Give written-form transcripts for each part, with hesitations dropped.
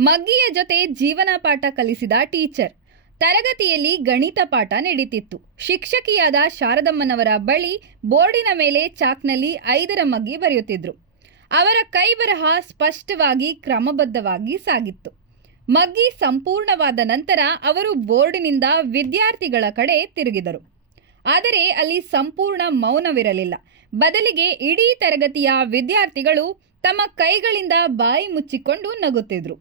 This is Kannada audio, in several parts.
ಮಗ್ಗಿಯ ಜೊತೆ ಜೀವನ ಪಾಠ ಕಲಿಸಿದ ಟೀಚರ್. ತರಗತಿಯಲ್ಲಿ ಗಣಿತ ಪಾಠ ನಡೀತಿತ್ತು. ಶಿಕ್ಷಕಿಯಾದ ಶಾರದಮ್ಮನವರ ಬಳಿ ಬೋರ್ಡಿನ ಮೇಲೆ ಚಾಕ್ನಲ್ಲಿ 5ರ ಮಗ್ಗಿ ಬರೆಯುತ್ತಿದ್ರು. ಅವರ ಕೈಬರಹ ಸ್ಪಷ್ಟವಾಗಿ ಕ್ರಮಬದ್ಧವಾಗಿ ಸಾಗಿತ್ತು. ಮಗ್ಗಿ ಸಂಪೂರ್ಣವಾದ ನಂತರ ಅವರು ಬೋರ್ಡಿನಿಂದ ವಿದ್ಯಾರ್ಥಿಗಳ ಕಡೆ ತಿರುಗಿದರು. ಆದರೆ ಅಲ್ಲಿ ಸಂಪೂರ್ಣ ಮೌನವಿರಲಿಲ್ಲ. ಬದಲಿಗೆ ಇಡೀ ತರಗತಿಯ ವಿದ್ಯಾರ್ಥಿಗಳು ತಮ್ಮ ಕೈಗಳಿಂದ ಬಾಯಿ ಮುಚ್ಚಿಕೊಂಡು ನಗುತ್ತಿದ್ರು.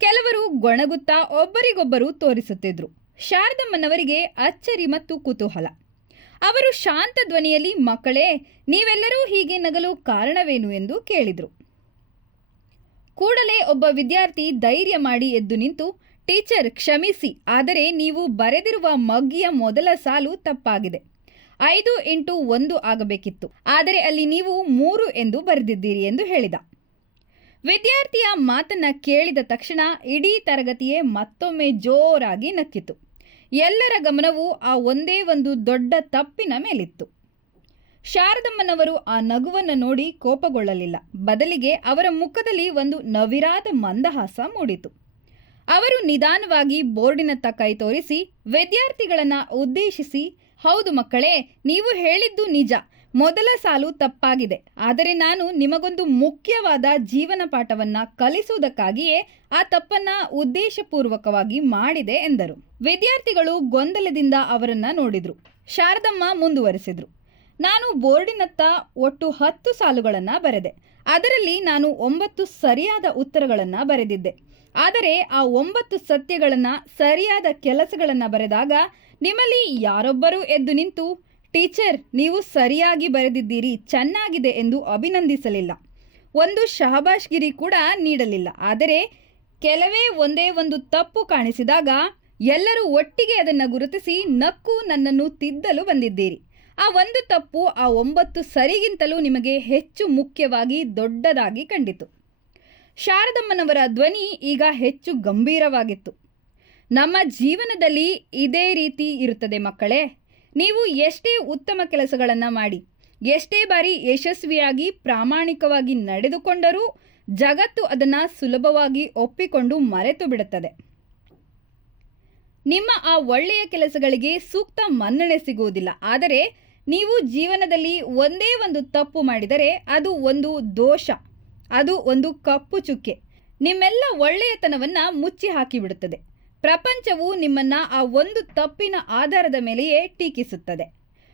ಕೆಲವರು ಗೊಣಗುತ್ತಾ ಒಬ್ಬರಿಗೊಬ್ಬರು ತೋರಿಸುತ್ತಿದ್ರು. ಶಾರದಮ್ಮನವರಿಗೆ ಅಚ್ಚರಿ ಮತ್ತು ಕುತೂಹಲ. ಅವರು ಶಾಂತ ಧ್ವನಿಯಲ್ಲಿ, ಮಕ್ಕಳೇ, ನೀವೆಲ್ಲರೂ ಹೀಗೆ ನಗಲು ಕಾರಣವೇನು ಎಂದು ಕೇಳಿದರು. ಕೂಡಲೇ ಒಬ್ಬ ವಿದ್ಯಾರ್ಥಿ ಧೈರ್ಯ ಮಾಡಿ ಎದ್ದು ನಿಂತು, ಟೀಚರ್ ಕ್ಷಮಿಸಿ, ಆದರೆ ನೀವು ಬರೆದಿರುವ ಮಗ್ಗಿಯ ಮೊದಲ ಸಾಲು ತಪ್ಪಾಗಿದೆ. 5x1 ಆಗಬೇಕಿತ್ತು, ಆದರೆ ಅಲ್ಲಿ ನೀವು 3 ಎಂದು ಬರೆದಿದ್ದೀರಿ ಎಂದು ಹೇಳಿದ. ವಿದ್ಯಾರ್ಥಿಯ ಮಾತನ್ನ ಕೇಳಿದ ತಕ್ಷಣ ಇಡೀ ತರಗತಿಯೇ ಮತ್ತೊಮ್ಮೆ ಜೋರಾಗಿ ನಕ್ಕಿತು. ಎಲ್ಲರ ಗಮನವು ಆ ಒಂದೇ ಒಂದು ದೊಡ್ಡ ತಪ್ಪಿನ ಮೇಲಿತ್ತು. ಶಾರದಮ್ಮನವರು ಆ ನಗುವನ್ನು ನೋಡಿ ಕೋಪಗೊಳ್ಳಲಿಲ್ಲ. ಬದಲಿಗೆ ಅವರ ಮುಖದಲ್ಲಿ ಒಂದು ನವಿರಾದ ಮಂದಹಾಸ ಮೂಡಿತು. ಅವರು ನಿಧಾನವಾಗಿ ಬೋರ್ಡಿನತ್ತ ಕೈ ತೋರಿಸಿ ವಿದ್ಯಾರ್ಥಿಗಳನ್ನು ಉದ್ದೇಶಿಸಿ, ಹೌದು ಮಕ್ಕಳೇ, ನೀವು ಹೇಳಿದ್ದು ನಿಜ. ಮೊದಲ ಸಾಲು ತಪ್ಪಾಗಿದೆ. ಆದರೆ ನಾನು ನಿಮಗೊಂದು ಮುಖ್ಯವಾದ ಜೀವನ ಪಾಠವನ್ನು ಕಲಿಸುವುದಕ್ಕಾಗಿಯೇ ಆ ತಪ್ಪನ್ನು ಉದ್ದೇಶಪೂರ್ವಕವಾಗಿ ಮಾಡಿದೆ ಎಂದರು. ವಿದ್ಯಾರ್ಥಿಗಳು ಗೊಂದಲದಿಂದ ಅವರನ್ನು ನೋಡಿದರು. ಶಾರದಮ್ಮ ಮುಂದುವರೆಸಿದರು, ನಾನು ಬೋರ್ಡಿನತ್ತ ಒಟ್ಟು 10 ಸಾಲುಗಳನ್ನು ಬರೆದೆ. ಅದರಲ್ಲಿ ನಾನು 9 ಸರಿಯಾದ ಉತ್ತರಗಳನ್ನು ಬರೆದಿದ್ದೆ. ಆದರೆ ಆ 9 ಸತ್ಯಗಳನ್ನು, ಸರಿಯಾದ ಕೆಲಸಗಳನ್ನು ಬರೆದಾಗ ನಿಮ್ಮಲ್ಲಿ ಯಾರೊಬ್ಬರೂ ಎದ್ದು ನಿಂತು, ಟೀಚರ್ ನೀವು ಸರಿಯಾಗಿ ಬರೆದಿದ್ದೀರಿ, ಚೆನ್ನಾಗಿದೆ ಎಂದು ಅಭಿನಂದಿಸಲಿಲ್ಲ. ಒಂದು ಶಹಬಾಷ್ಗಿರಿ ಕೂಡ ನೀಡಲಿಲ್ಲ. ಆದರೆ ಕೆಲವೇ ಒಂದೇ ಒಂದು ತಪ್ಪು ಕಾಣಿಸಿದಾಗ ಎಲ್ಲರೂ ಒಟ್ಟಿಗೆ ಅದನ್ನು ಗುರುತಿಸಿ ನಕ್ಕು ನನ್ನನ್ನು ತಿದ್ದಲು ಬಂದಿದ್ದೀರಿ. ಆ ಒಂದು ತಪ್ಪು ಆ 9 ಸರಿಗಿಂತಲೂ ನಿಮಗೆ ಹೆಚ್ಚು ಮುಖ್ಯವಾಗಿ ದೊಡ್ಡದಾಗಿ ಕಂಡಿತು. ಶಾರದಮ್ಮನವರ ಧ್ವನಿ ಈಗ ಹೆಚ್ಚು ಗಂಭೀರವಾಗಿತ್ತು. ನಮ್ಮ ಜೀವನದಲ್ಲಿ ಇದೇ ರೀತಿ ಇರುತ್ತದೆ ಮಕ್ಕಳೇ. ನೀವು ಎಷ್ಟೇ ಉತ್ತಮ ಕೆಲಸಗಳನ್ನು ಮಾಡಿ, ಎಷ್ಟೇ ಬಾರಿ ಯಶಸ್ವಿಯಾಗಿ ಪ್ರಾಮಾಣಿಕವಾಗಿ ನಡೆದುಕೊಂಡರೂ ಜಗತ್ತು ಅದನ್ನು ಸುಲಭವಾಗಿ ಒಪ್ಪಿಕೊಂಡು ಮರೆತು ಬಿಡುತ್ತದೆ. ನಿಮ್ಮ ಆ ಒಳ್ಳೆಯ ಕೆಲಸಗಳಿಗೆ ಸೂಕ್ತ ಮನ್ನಣೆ ಸಿಗುವುದಿಲ್ಲ. ಆದರೆ ನೀವು ಜೀವನದಲ್ಲಿ ಒಂದೇ ಒಂದು ತಪ್ಪು ಮಾಡಿದರೆ ಅದು ಒಂದು ದೋಷ, ಅದು ಒಂದು ಕಪ್ಪು ಚುಕ್ಕೆ. ನಿಮ್ಮೆಲ್ಲ ಒಳ್ಳೆಯತನವನ್ನು ಮುಚ್ಚಿ ಹಾಕಿಬಿಡುತ್ತದೆ. ಪ್ರಪಂಚವು ನಿಮ್ಮನ್ನು ಆ ಒಂದು ತಪ್ಪಿನ ಆಧಾರದ ಮೇಲೆಯೇ ಟೀಕಿಸುತ್ತದೆ,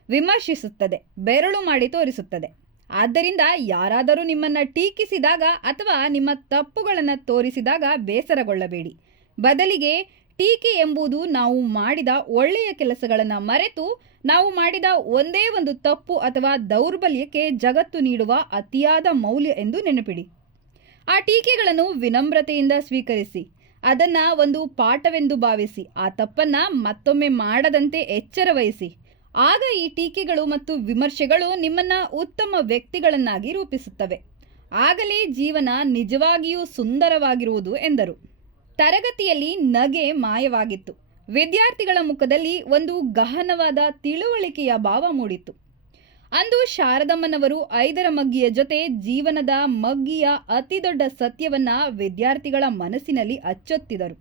ವಿಮರ್ಶಿಸುತ್ತದೆ, ಬೆರಳು ಮಾಡಿ ತೋರಿಸುತ್ತದೆ. ಆದ್ದರಿಂದ ಯಾರಾದರೂ ನಿಮ್ಮನ್ನು ಟೀಕಿಸಿದಾಗ ಅಥವಾ ನಿಮ್ಮ ತಪ್ಪುಗಳನ್ನು ತೋರಿಸಿದಾಗ ಬೇಸರಗೊಳ್ಳಬೇಡಿ. ಬದಲಿಗೆ ಟೀಕೆ ಎಂಬುದು ನಾವು ಮಾಡಿದ ಒಳ್ಳೆಯ ಕೆಲಸಗಳನ್ನು ಮರೆತು ನಾವು ಮಾಡಿದ ಒಂದೇ ಒಂದು ತಪ್ಪು ಅಥವಾ ದೌರ್ಬಲ್ಯಕ್ಕೆ ಜಗತ್ತು ನೀಡುವ ಅತಿಯಾದ ಮೌಲ್ಯ ಎಂದು ನೆನಪಿಡಿ. ಆ ಟೀಕೆಗಳನ್ನು ವಿನಮ್ರತೆಯಿಂದ ಸ್ವೀಕರಿಸಿ, ಅದನ್ನು ಒಂದು ಪಾಠವೆಂದು ಭಾವಿಸಿ, ಆ ತಪ್ಪನ್ನು ಮತ್ತೊಮ್ಮೆ ಮಾಡದಂತೆ ಎಚ್ಚರ ವಹಿಸಿ. ಆಗ ಈ ಟೀಕೆಗಳು ಮತ್ತು ವಿಮರ್ಶೆಗಳು ನಿಮ್ಮನ್ನು ಉತ್ತಮ ವ್ಯಕ್ತಿಗಳನ್ನಾಗಿ ರೂಪಿಸುತ್ತವೆ. ಆಗಲೇ ಜೀವನ ನಿಜವಾಗಿಯೂ ಸುಂದರವಾಗಿರುವುದು ಎಂದರು. ತರಗತಿಯಲ್ಲಿ ನಗೆ ಮಾಯವಾಗಿತ್ತು. ವಿದ್ಯಾರ್ಥಿಗಳ ಮುಖದಲ್ಲಿ ಒಂದು ಗಹನವಾದ ತಿಳುವಳಿಕೆಯ ಭಾವ ಮೂಡಿತ್ತು. ಅಂದು ಶಾರದಮ್ಮನವರು 5ರ ಮಗ್ಗಿಯ ಜೊತೆ ಜೀವನದ ಮಗ್ಗಿಯ ಅತಿ ದೊಡ್ಡ ಸತ್ಯವನ್ನ ವಿದ್ಯಾರ್ಥಿಗಳ ಮನಸ್ಸಿನಲ್ಲಿ ಅಚ್ಚೊತ್ತಿದರು.